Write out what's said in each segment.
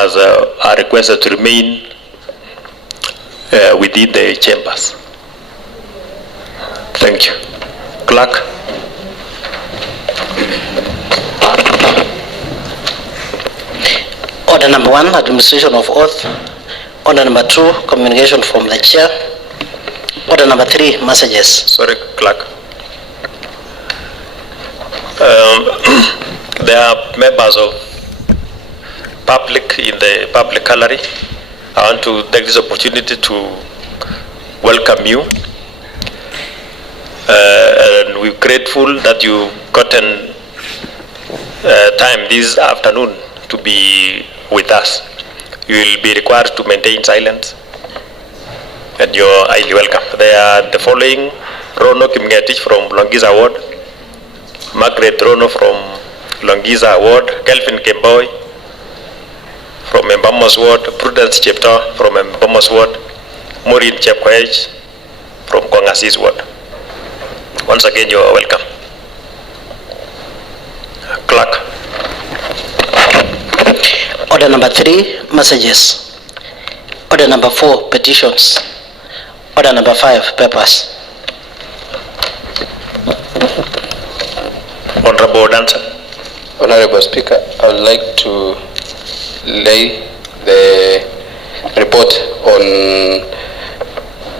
members are requested to remain within the chambers. Thank you. Clerk. Order number 1, administration of oath. Order number 2, communication from the chair. Order number 3, messages. Sorry, clerk. There are members of public in the public gallery. I want to take this opportunity to welcome you. And we're grateful that you've gotten time this afternoon to be with us. You will be required to maintain silence, and you're highly welcome. They are the following: Rono Kimgetich from Longiza Ward, Margaret Rono from Longiza Ward, Kelvin Kemboy from Mbamos Ward, Prudence Chepto from Mbamos Ward, Maureen Chepkoech from Kongasis Ward. Once again, you are welcome. Clerk. Order number 3, messages. Order number 4, petitions. Order number 5, papers. Honorable Dancer. Honorable Speaker, I would like to lay the report on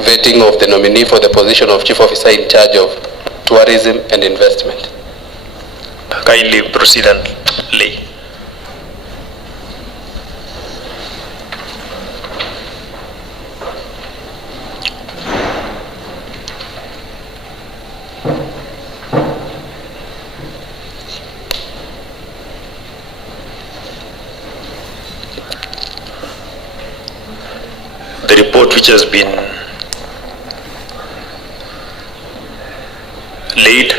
vetting of the nominee for the position of Chief Officer in charge of Tourism and Investment. Kindly proceed and lay. The report which has been laid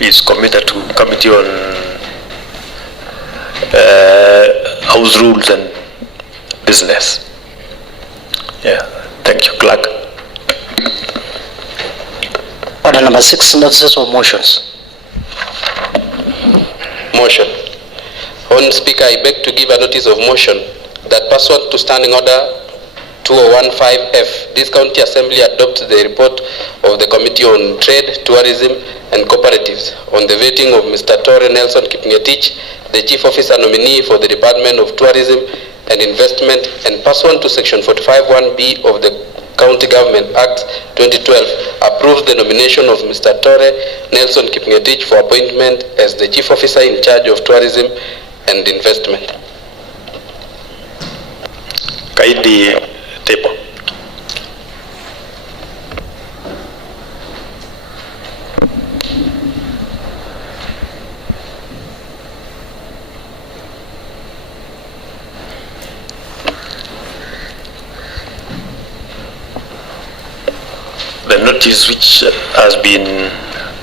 is committed to Committee on House Rules and Business. Yeah, thank you, Clerk. Order number 6, notices of motions. Motion. Honorable Speaker, I beg to give a notice of motion that pursuant to Standing Order 2015F, this County Assembly adopts the report of the Committee on Trade, Tourism and Cooperatives on the vetting of Mr. Tore Nelson Kipngetich, the Chief Officer nominee for the Department of Tourism and Investment, and pursuant to Section 45(1)(b) of the County Government Act 2012, approves the nomination of Mr. Tore Nelson Kipngetich for appointment as the Chief Officer in charge of Tourism and Investment. Kindly table. The notice which has been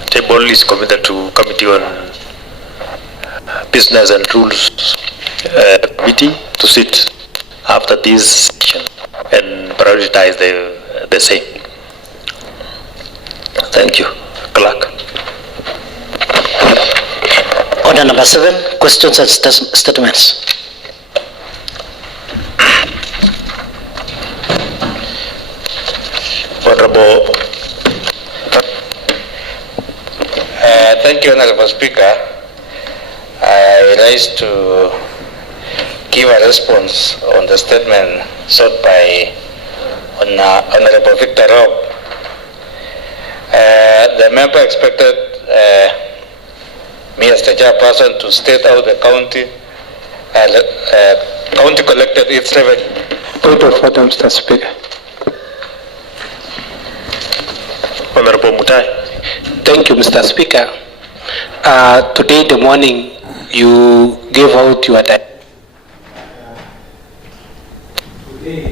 tabled is committed to Committee on Business and Rules Committee to sit after this session and prioritize the same. Thank you, Clerk. Order number 7, questions and statements. Honorable. Thank you, Honorable Speaker. I rise to give a response on the statement sought by Honorable Victor Rob. The member expected me as the chairperson to state how the county collected its revenue. Point of order, Mr. Speaker. Honorable Mutai. Thank you, Mr. Speaker. Today in the morning, you gave out your time. Today,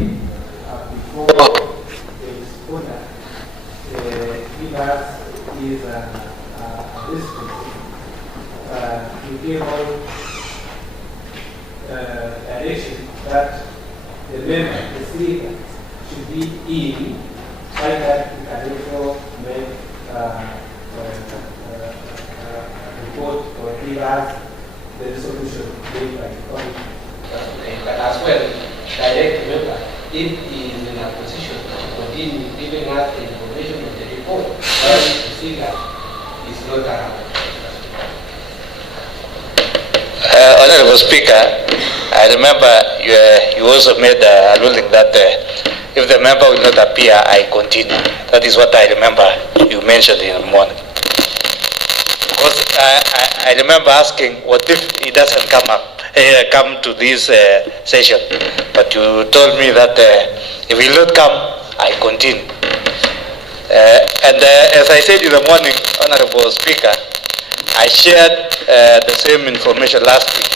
before the responder, give us is a response. You gave out direction that the member, the speaker, should be in, so that we can also make report or give us the resolution made by the committee. but as well direct the member if he is in a position to continue giving us the information of the report while the speaker is not around. Honorable Speaker, I remember you also made a ruling that if the member will not appear, I continue. That is what I remember you mentioned in the morning. Because I remember asking, what if he doesn't come to this session? But you told me that if he will not come, I continue. And as I said in the morning, Honorable Speaker, I shared the same information last week.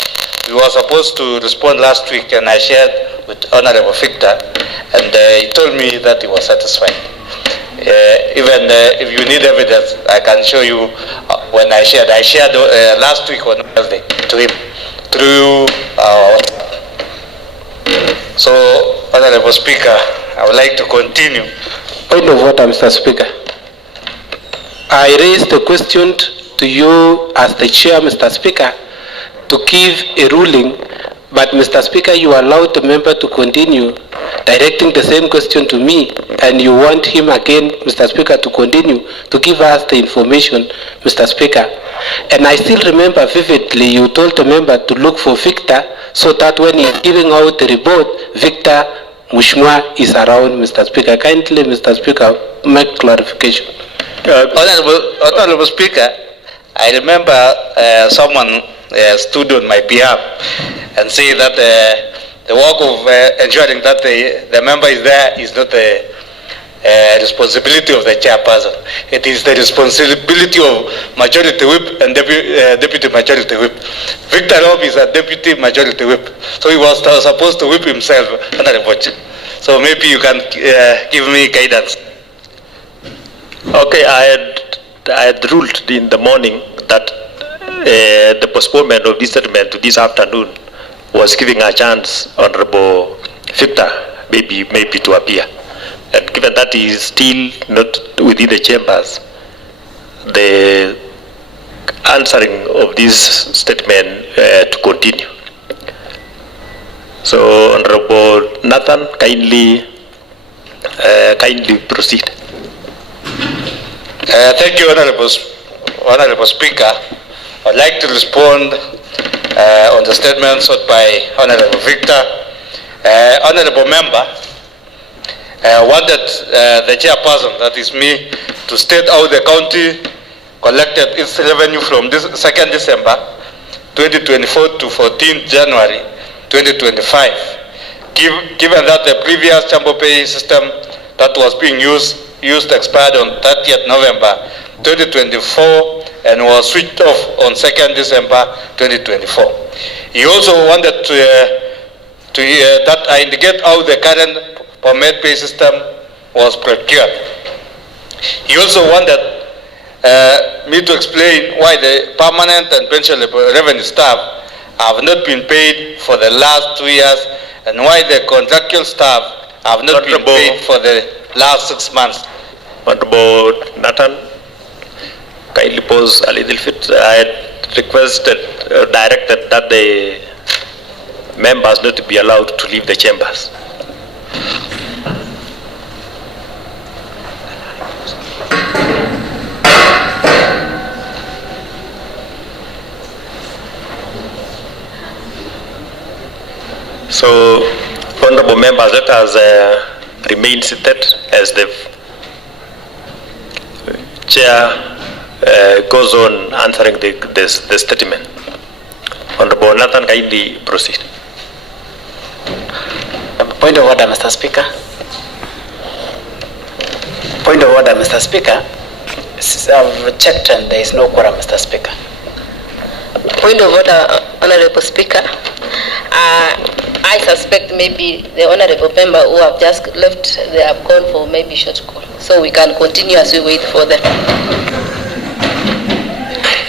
We were supposed to respond last week, and I shared with Honorable Victor, and he told me that he was satisfied. Even if you need evidence, I can show you when I shared. I shared last week on Wednesday to him through our. So, Honorable Speaker, I would like to continue. Point of order, Mr. Speaker. I raised the question to you as the chair, Mr. Speaker, to give a ruling, but Mr. Speaker, you allowed the member to continue directing the same question to me, and you want him again, Mr. Speaker, to continue to give us the information, Mr. Speaker. And I still remember vividly you told the member to look for Victor so that when he's giving out the report, Victor Mushmwa is around, Mr. Speaker. Kindly, Mr. Speaker, make clarification. Honorable Speaker, I remember someone stood on my behalf and said that the work of ensuring that the member is there is not the responsibility of the chairperson. It is the responsibility of majority whip and deputy majority whip. Victor Rob is a deputy majority whip, so he was supposed to whip himself. So maybe you can give me guidance. Okay, I had ruled in the morning that the postponement of this settlement to this afternoon was giving a chance Honorable Victor maybe to appear. And given that he is still not within the chambers, the answering of this statement to continue. So Honorable Nathan, kindly proceed. Thank you, Honorable Speaker. I'd like to respond on the statement sought by Honorable Victor. Honorable Member wanted the chairperson, that is me, to state how the county collected its revenue from this 2nd December 2024 to 14th January 2025. Given that the previous chamber pay system that was being used expired on 30th November 2024 and was switched off on 2nd December 2024. He also wanted that I indicate how the current Bomet pay system was procured. He also wanted me to explain why the permanent and pension revenue staff have not been paid for the last 2 years and why the contractual staff have not been paid for the last 6 months. Honorable Nathan, kindly pause a little bit. I had requested, directed that the members not to be allowed to leave the chambers. So, honorable members, let us remain seated as the chair goes on answering the statement. Honorable Nathan, kindly proceed. Point of order, Mr. Speaker. Point of order, Mr. Speaker. I've checked and there is no quorum, Mr. Speaker. Point of order, Honorable Speaker. I suspect maybe the honorable member who have just left, they have gone for maybe short call. So we can continue as we wait for them.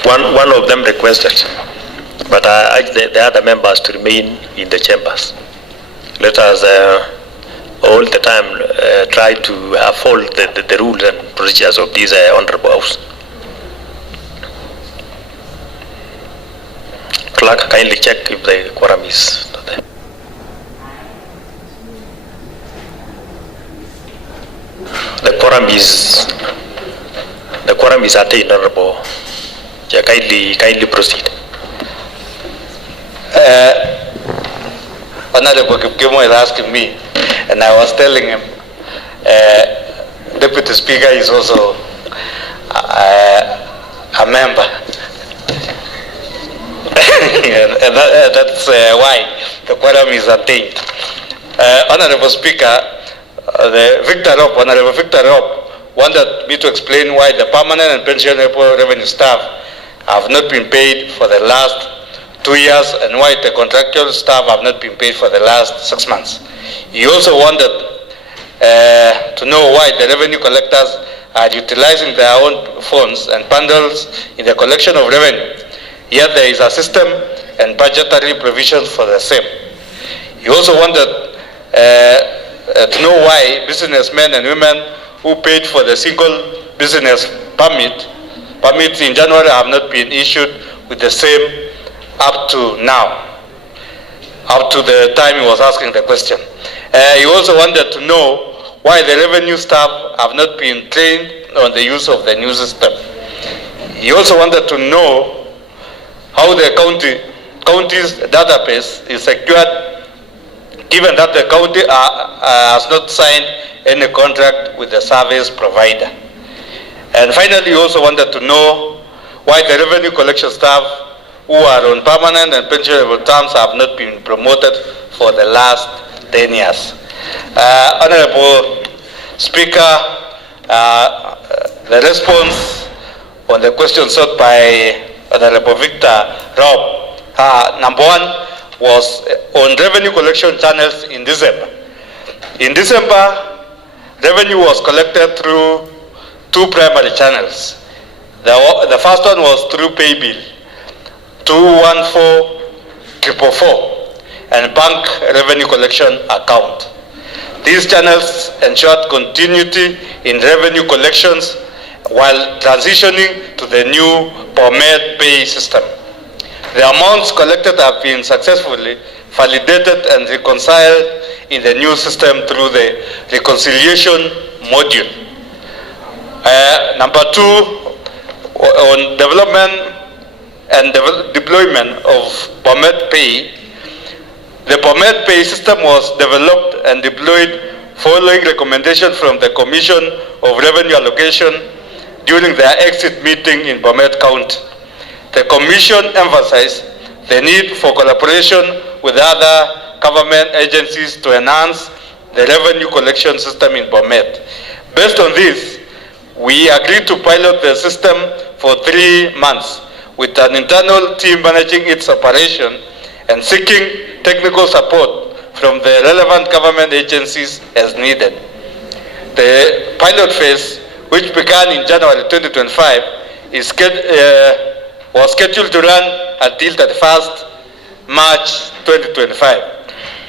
One of them requested, but I urge the other members to remain in the chambers. Let us all the time try to uphold the rules and procedures of this honorable house. Clerk, kindly check if the quorum is not there. quorum is attained, Honorable. Yeah, kindly proceed. Honorable Kipkemo is asking me, and I was telling him, Deputy Speaker is also a member. And that's why the quorum is attained. Honorable Speaker, Honorable Victor Rob wanted me to explain why the permanent and pensionable revenue staff have not been paid for the last 2 years and why the contractual staff have not been paid for the last 6 months. He also wanted to know why the revenue collectors are utilizing their own funds and bundles in the collection of revenue, yet there is a system and budgetary provisions for the same. He also wanted to know why businessmen and women who paid for the single business permits in January have not been issued with the same up to now, up to the time he was asking the question. He also wanted to know why the revenue staff have not been trained on the use of the new system. He also wanted to know how the county's database is secured, given that the county has not signed any contract with the service provider. And finally, he also wanted to know why the revenue collection staff who are on permanent and pensionable terms have not been promoted for the last 10 years. Honorable Speaker, the response on the question sought by Honorable Victor Rob, number one was on revenue collection channels in December. In December, revenue was collected through two primary channels. The first one was through paybill 214,444 and bank revenue collection account. These channels ensured continuity in revenue collections while transitioning to the new Bomet pay system. The amounts collected have been successfully validated and reconciled in the new system through the reconciliation module. Number two, on development and deployment of Bomet Pay, the Bomet Pay system was developed and deployed following recommendation from the Commission of Revenue Allocation during their exit meeting in Bomet County. The Commission emphasized the need for collaboration with other government agencies to enhance the revenue collection system in Bomet. Based on this, we agreed to pilot the system for 3 months with an internal team managing its operation and seeking technical support from the relevant government agencies as needed. The pilot phase, which began in January 2025, was scheduled to run until 31st March 2025.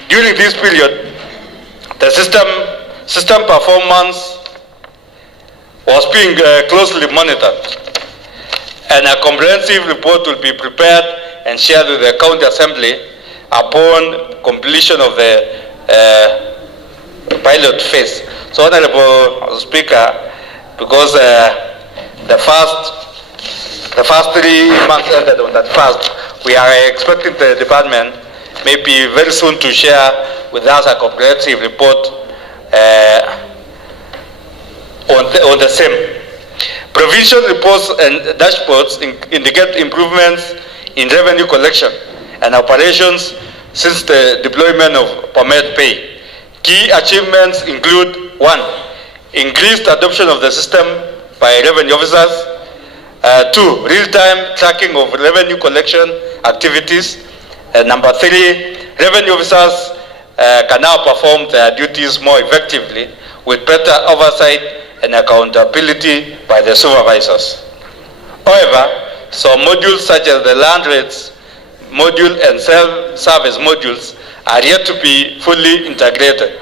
During this period, the system performance was being closely monitored, and a comprehensive report will be prepared and shared with the County Assembly upon completion of the pilot phase. So, Honorable Speaker, because the first 3 months ended on that first, we are expecting the department maybe very soon to share with us a comprehensive report on the same. Provision reports and dashboards indicate improvements in revenue collection and operations since the deployment of Bomet Pay. Key achievements include: 1. Increased adoption of the system by revenue officers. 2. Real-time tracking of revenue collection activities. Number 3. Revenue officers can now perform their duties more effectively with better oversight and accountability by the supervisors. However, some modules such as the land rates module and self-service modules are yet to be fully integrated.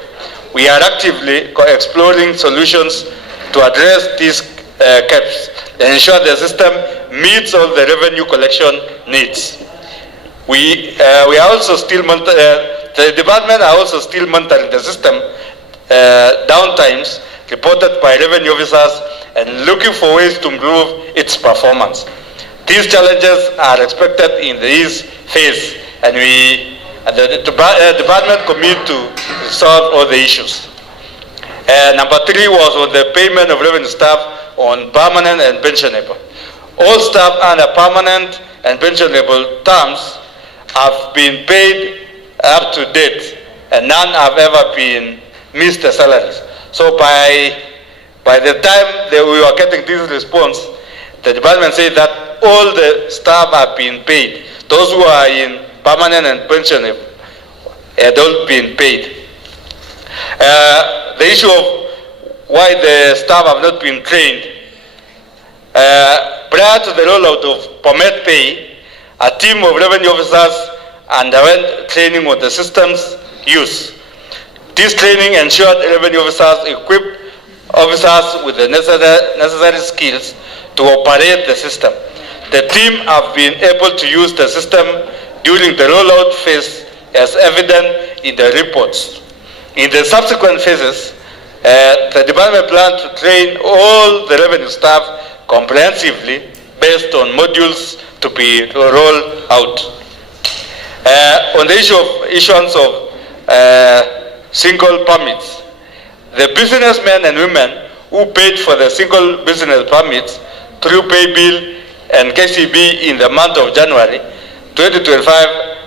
We are actively exploring solutions to address these gaps and ensure the system meets all the revenue collection needs. We are also still the department are also still monitoring the system downtimes reported by revenue officers and looking for ways to improve its performance. These challenges are expected in this phase, and the department commit to resolve all the issues. Number 3 was on the payment of revenue staff on permanent and pensionable. All staff under permanent and pensionable terms have been paid up to date, and none have ever been missed the salaries. So by the time that we were getting this response, the department said that all the staff have been paid. Those who are in permanent and pensionable had all been paid. The issue of why the staff have not been trained, prior to the rollout of Bomet Pay, a team of revenue officers underwent training on the system's use. This training ensured revenue officers equipped officers with the necessary skills to operate the system. The team have been able to use the system during the rollout phase as evident in the reports. In the subsequent phases, the department plans to train all the revenue staff comprehensively based on modules to be rolled out. On the issue of issuance of single permits, the businessmen and women who paid for the single business permits through pay bill and KCB in the month of January 2025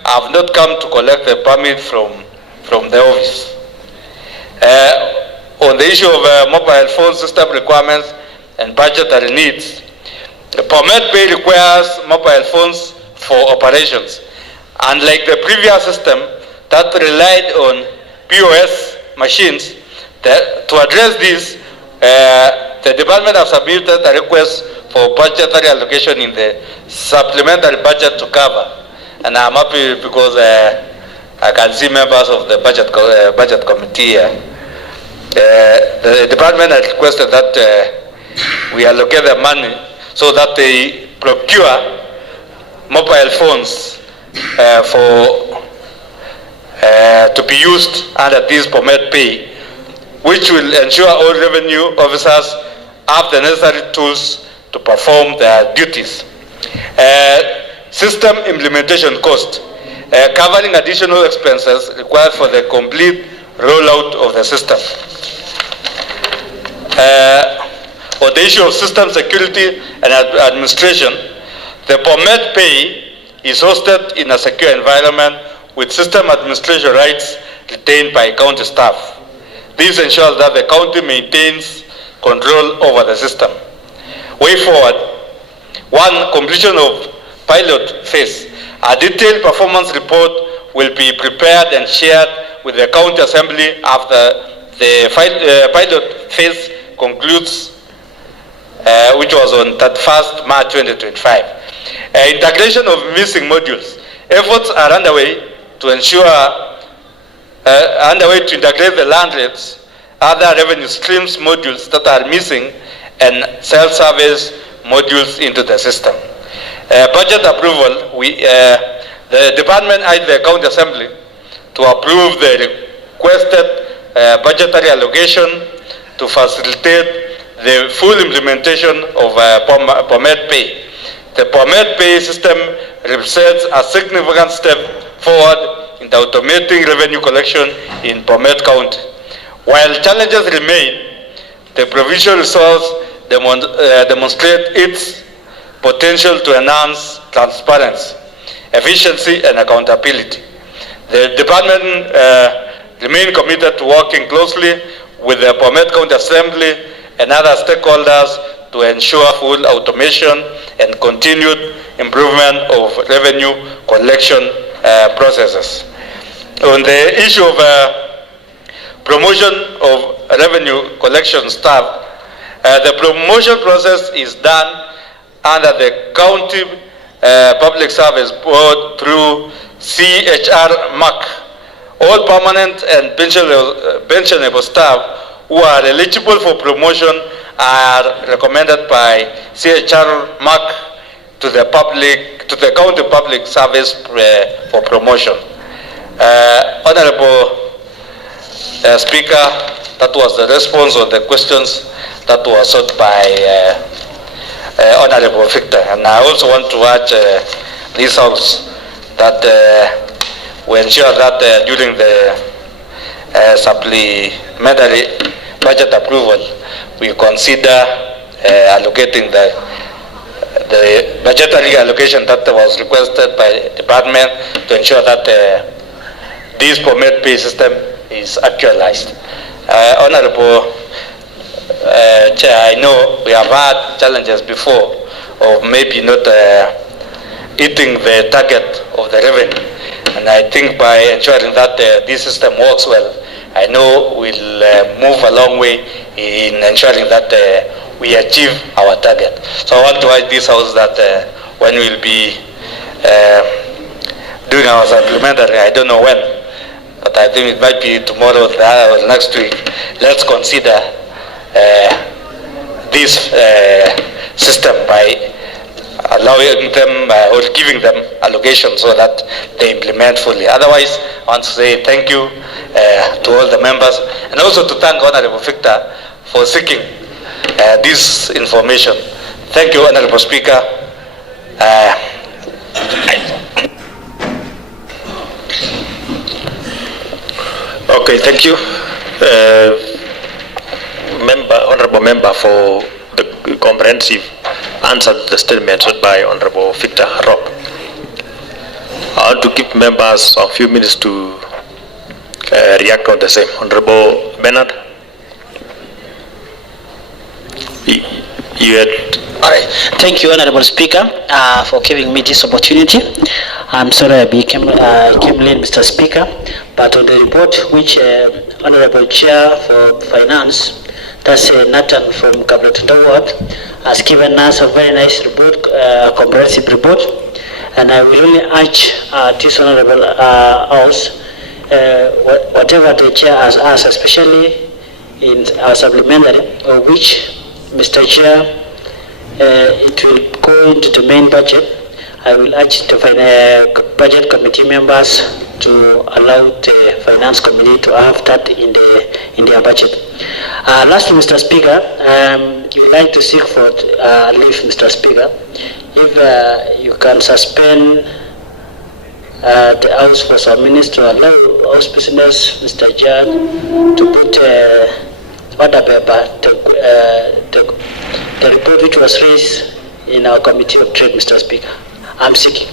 have not come to collect the permit from the office. On the issue of mobile phone system requirements and budgetary needs, the Bomet Pay requires mobile phones for operations. Unlike the previous system that relied on POS machines, to address this, the department has submitted a request for budgetary allocation in the supplementary budget to cover. And I'm happy because I can see members of the budget committee here. The department has requested that we allocate the money so that they procure mobile phones to be used under this Bomet Pay, which will ensure all revenue officers have the necessary tools to perform their duties. System implementation cost, covering additional expenses required for the complete rollout of the system. On the issue of system security and administration, the Bomet Pay is hosted in a secure environment with system administration rights retained by county staff. This ensures that the county maintains control over the system. Way forward, 1, completion of pilot phase. A detailed performance report will be prepared and shared with the county assembly after the pilot phase concludes, which was on 31st March 2025. Integration of missing modules. Efforts are underway to integrate the land rates, other revenue streams modules that are missing, and self-service modules into the system. Budget approval, the department asked the county assembly to approve the requested budgetary allocation to facilitate the full implementation of Bomet Pay. The Bomet Pay system represents a significant step forward in the automating revenue collection in Bomet County. While challenges remain, the provincial results demonstrate its potential to enhance transparency, efficiency, and accountability. The department remains committed to working closely with the Bomet County Assembly and other stakeholders to ensure full automation and continued improvement of revenue collection processes. On the issue of promotion of revenue collection staff, the promotion process is done under the County Public Service Board through CHR MAC. All permanent and pensionable staff who are eligible for promotion are recommended by CHR MAC to the County Public Service for promotion. Honorable Speaker, That was the response on the questions that were sought by Honorable Victor. And I also want to urge this House that we ensure that during the supplementary budget approval, we consider allocating the budgetary allocation that was requested by the department to ensure that this Bomet pay system is actualized. Honorable Chair, I know we have had challenges before of maybe not hitting the target of the revenue, and I think by ensuring that this system works well, I know we'll move a long way in ensuring that we achieve our target. So I want to urge this House that when we'll be doing our supplementary, I don't know when, but I think it might be tomorrow or next week, let's consider this system by allowing them or giving them allocation so that they implement fully. Otherwise, I want to say thank you to all the members, and also to thank Honorable Victor for seeking this information. Thank you, Honorable Speaker. Okay, thank you, Honorable Member, for the comprehensive answer to the statement by Honorable Victor Rob. I want to give members a few minutes to react on the same. Honorable Bernard, you had. All right. Thank you, Honorable Speaker, for giving me this opportunity. I'm sorry I came late, Mr. Speaker, but on the report which Honorable Chair for Finance, that's Nathan from Kablatunda Ward, has given us a very nice report, comprehensive report, and I will only urge this Honorable House, whatever the Chair has asked, especially in our supplementary, which Mr. Chair, it will go into the main budget. I will urge the budget committee members to allow the finance committee to have that in their budget. Lastly, Mr. Speaker, you would like to seek for leave, Mr. Speaker, if you can suspend the House for some minutes to allow House business, Mr. John, to put order paper, the report which was raised in our Committee of Trade, Mr. Speaker. I'm seeking.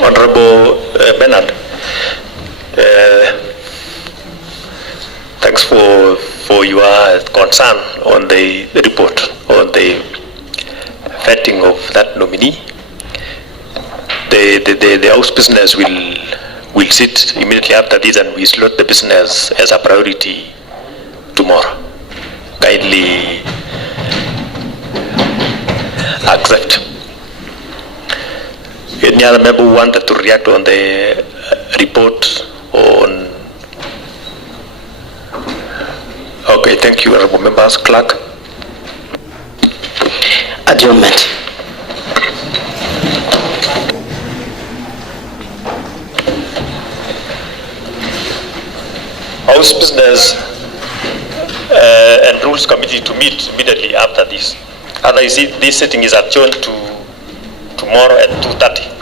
Honorable Bernard, thanks for your concern on the report, on the vetting of that nominee. The House business will sit immediately after this, and we slot the business as a priority tomorrow. Kindly accept. Any other member who wanted to react on the report on? Okay, thank you, honorable members. Clerk. Adjournment. House Business and Rules Committee to meet immediately after this. Otherwise, this sitting is adjourned to tomorrow at 2:30.